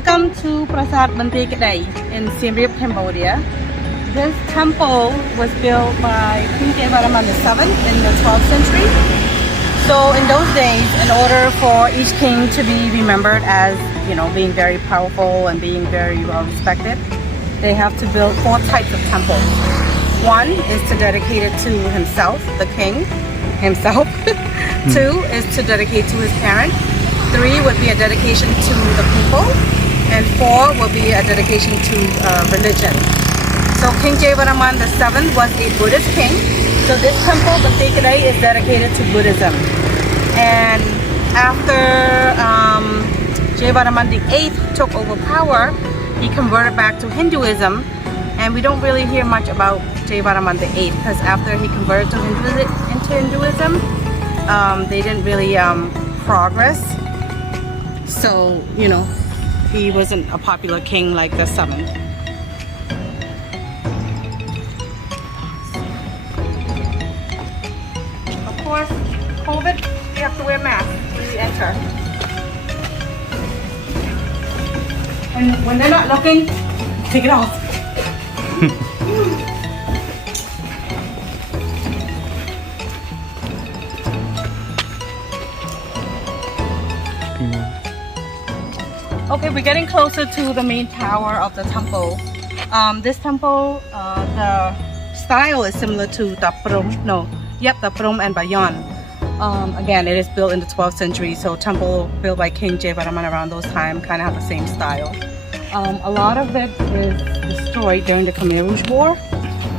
Welcome to Prasat Banteay Kdei in Siem Reap, Cambodia. This temple was built by King Varaman VII in the 12th century. So in those days, in order for each king to be remembered as, being very powerful and being very well respected, they have to build 4 types of temples. One is to dedicate it to himself, the king himself. 2 is to dedicate to his parent. 3 would be a dedication to the people. And 4 will be a dedication to religion. So King Varaman VII was a Buddhist king. So this temple, Banteay Kdei, is dedicated to Buddhism. And after Varaman VIII took over power, he converted back to Hinduism. And we don't really hear much about Varaman VIII because after he converted to Hinduism, they didn't really progress. So, he wasn't a popular king like the 7th. Of course, COVID, you have to wear masks when you enter. And when they're not looking, take it off. Okay, we're getting closer to the main tower of the temple. This temple, the style is similar to Taprum and Bayon. Again, it is built in the 12th century, so temple built by King Varaman around those times kind of have the same style. A lot of it is destroyed during the Khmer Rouge War,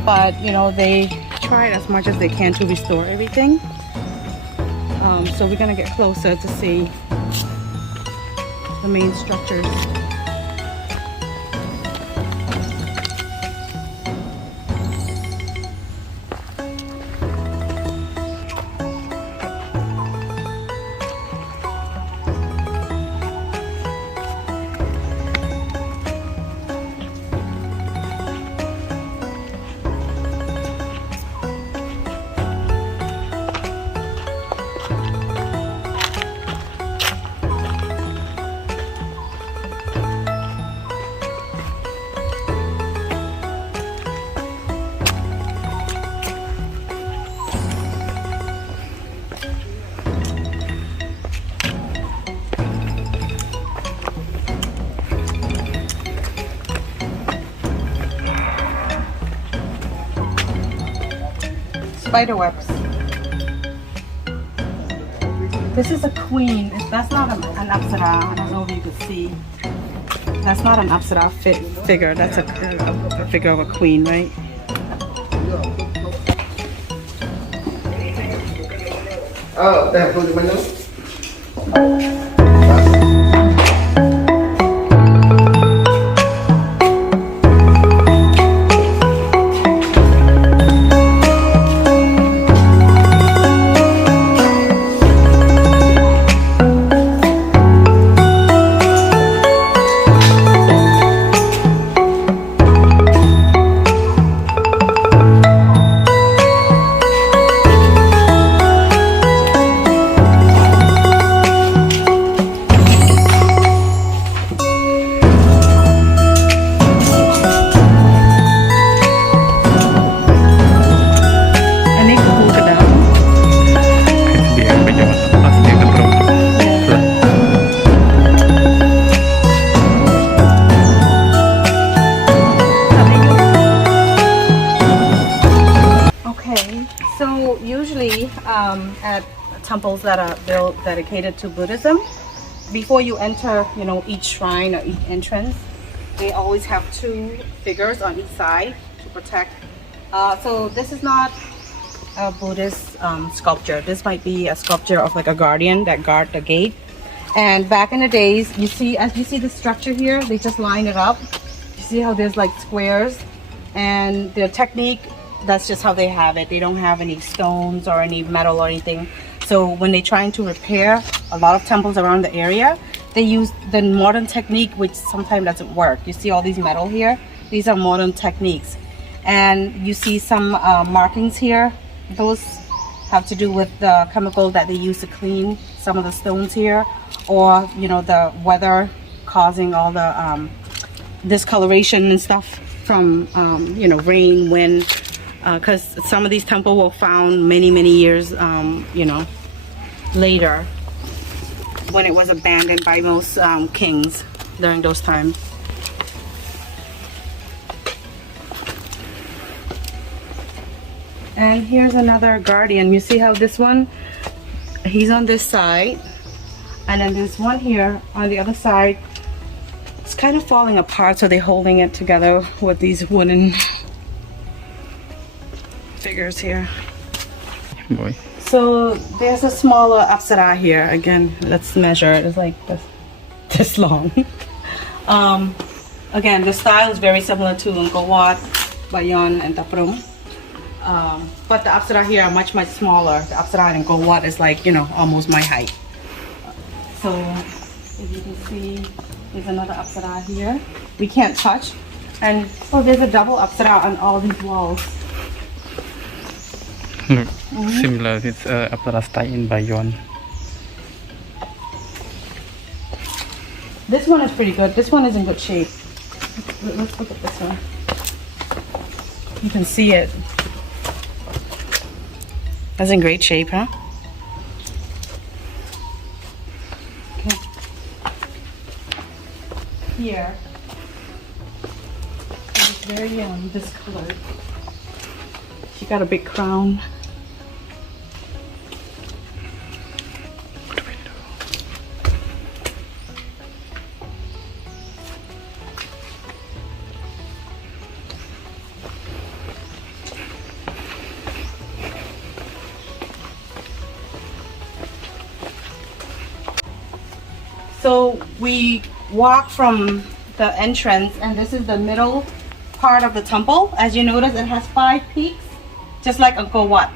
but they tried as much as they can to restore everything. So we're gonna get closer to see the main structures. Spider webs. This is a queen. That's not an apsara. I don't know if you can see. That's not an apsara figure. That's a figure of a queen, right? Oh, that's good window. At temples that are built dedicated to Buddhism, before you enter, each shrine or each entrance, they always have 2 figures on each side to protect. So this is not a Buddhist sculpture. This might be a sculpture of like a guardian that guard the gate. And back in the days, as you see the structure here, they just line it up. You see how there's like squares, and their technique, that's just how they have it. They don't have any stones or any metal or anything. So when they're trying to repair a lot of temples around the area, they use the modern technique, which sometimes doesn't work. You see all these metal here? These are modern techniques. And you see some markings here. Those have to do with the chemical that they use to clean some of the stones here, or the weather causing all the discoloration and stuff from you know, rain, wind, because some of these temples were found many years you know, later, when it was abandoned by most kings during those times. And here's another guardian. You see how this one, he's on this side, and then there's one here on the other side. It's kind of falling apart, so they're holding it together with these wooden figures here. Boy. So there's a smaller apsara here. Again, let's measure it. It's like this long. Again, the style is very similar to Ngawat, Bayon, and Taprum. But the apsara here are much smaller. The apsara in Ngawat is like, you know, almost my height. So if you can see, there's another apsara here. We can't touch. And oh, there's a double apsara on all these walls. Look, similar with Apsara style in Bayon. This one is pretty good. This one is in good shape. Let's look at this one. You can see it. That's in great shape, huh? Okay. Here, it's very discolored. She got a big crown. So we walk from the entrance, and this is the middle part of the temple. As you notice, it has 5 peaks, just like Angkor Wat.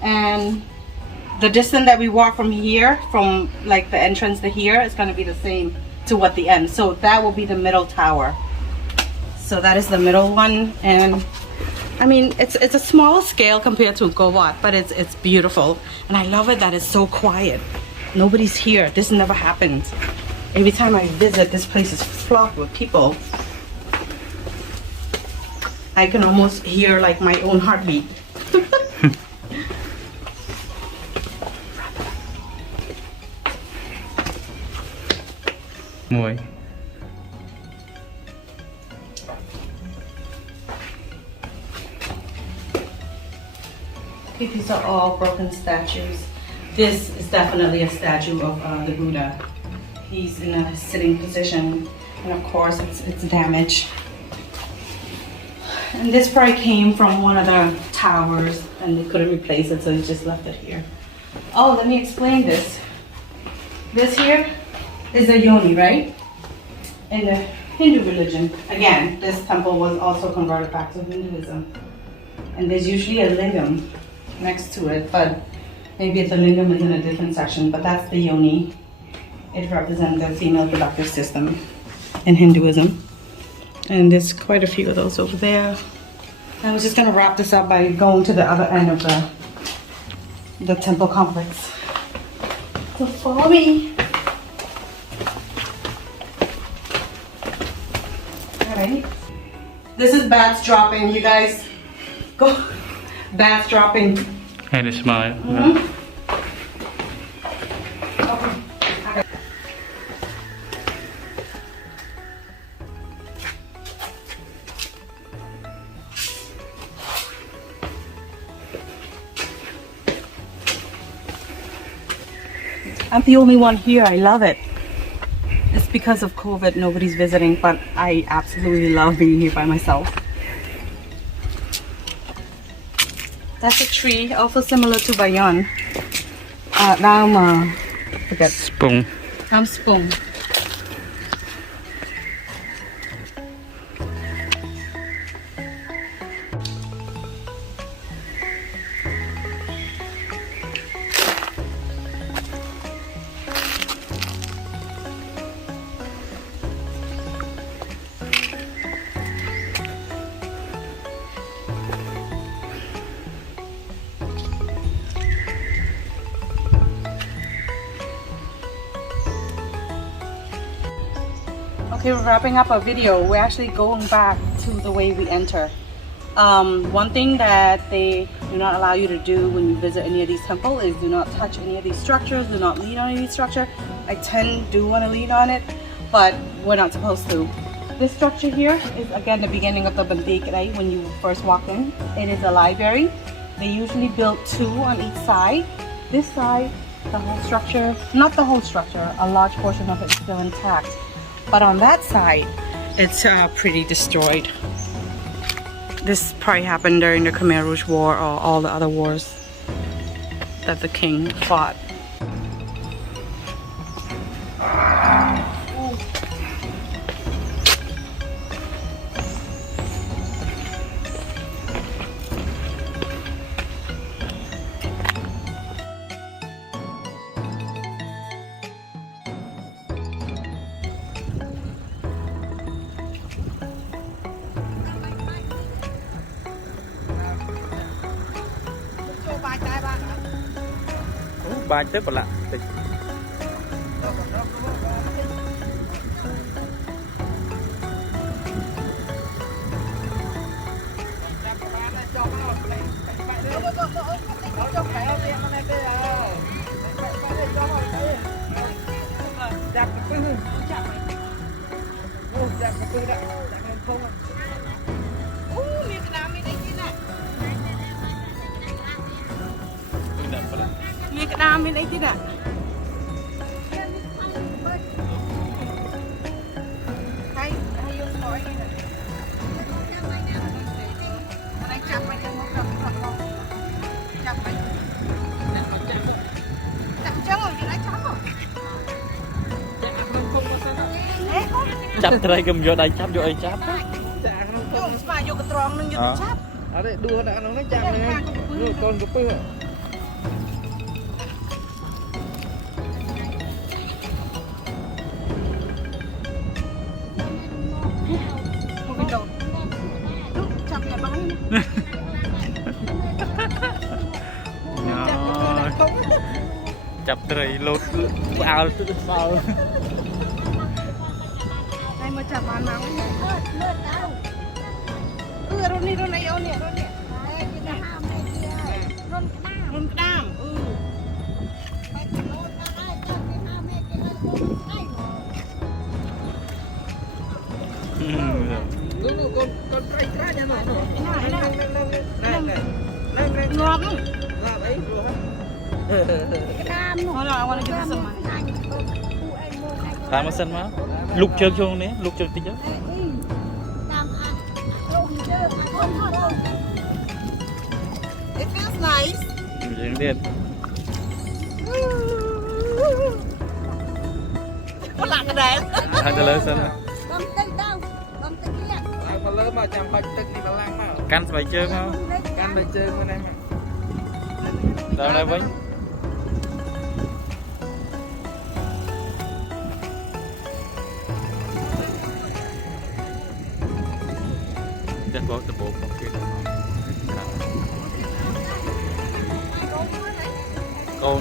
And the distance that we walk from here, from like the entrance to here, is going to be the same to what the end. So that will be the middle tower. So that is the middle one, and I mean, it's a small scale compared to Angkor Wat, but it's beautiful, and I love it that it's so quiet. Nobody's here. This never happens. Every time I visit, this place is flocked with people. I can almost hear like my own heartbeat. Boy. These are all broken statues. This is definitely a statue of the Buddha. He's in a sitting position, and of course it's damaged. And this probably came from one of the towers, and they couldn't replace it, so they just left it here. Oh, let me explain this. This here is a yoni, right? In the Hindu religion. Again, this temple was also converted back to Hinduism. And there's usually a lingam next to it, but maybe the lingam is in a different section, but that's the yoni. It represents the female reproductive system in Hinduism. And there's quite a few of those over there. I was just gonna wrap this up by going to the other end of the temple complex. So follow me. Alright. This is bats dropping, you guys. Go. Bats dropping. And a smile. Mm-hmm. I'm the only one here. I love it. It's because of COVID, nobody's visiting, but I absolutely love being here by myself. That's a tree, also similar to Bayon. Forget. Spoon. Spoon. Okay, we're wrapping up our video. We're actually going back to the way we enter. One thing that they do not allow you to do when you visit any of these temples is do not touch any of these structures, do not lean on any structure. I do want to lean on it, but we're not supposed to. This structure here is again the beginning of the Banteay Kdei when you first walk in. It is a library. They usually build 2 on each side. This side, the whole structure, not the whole structure, a large portion of it is still intact. But on that side, it's pretty destroyed. This probably happened during the Khmer Rouge War or all the other wars that the king fought. Ba tới lạ. Miếng cái đam bên đấy chứ nè. Hay dùng khói đi nè. Anh chặt mày cho một đợt không? Chặt mày. Chặt chân rồi chứ anh chặt rồi. Chặt đây cầm vô đây chắp vô ai chắp. Dùng mà vô cái tròn nên vô chắp. Ở đây đua đã nó chặt này. Rồi con cái pư. Chập trời lột áo tự sao. Đây mà chặt mà nắng. Rôn này yêu nè, rôn nè. Rôn đam. Con trai nha nó. Ngon. Là đấy rồi. Hold on, I want to give you some money. Tại mà xin má. Lục chơi chung nè, lục chơi tí chứ. It feels nice. Dừng điện. Có lạ cái đấy. Hai đứa lớn xin. Mà lớn mà chẳng bạch tức thì nó lang mà. Căn phải chơi không? Căn phải chơi bên em. Đâu đây Vinh? Chắc có tập bộ không kia. Con.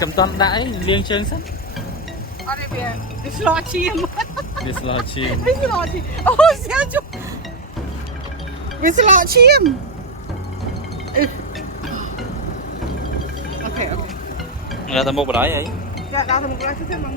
Cầm toàn đãi liên chân sắt. Ở đây về, đi lo chim. Đi lo chim. Ôi sao chú. Đi lo chim. Ok. Là tầm một cái đấy ấy. Dạ, đào tầm một cái chứ thế mà.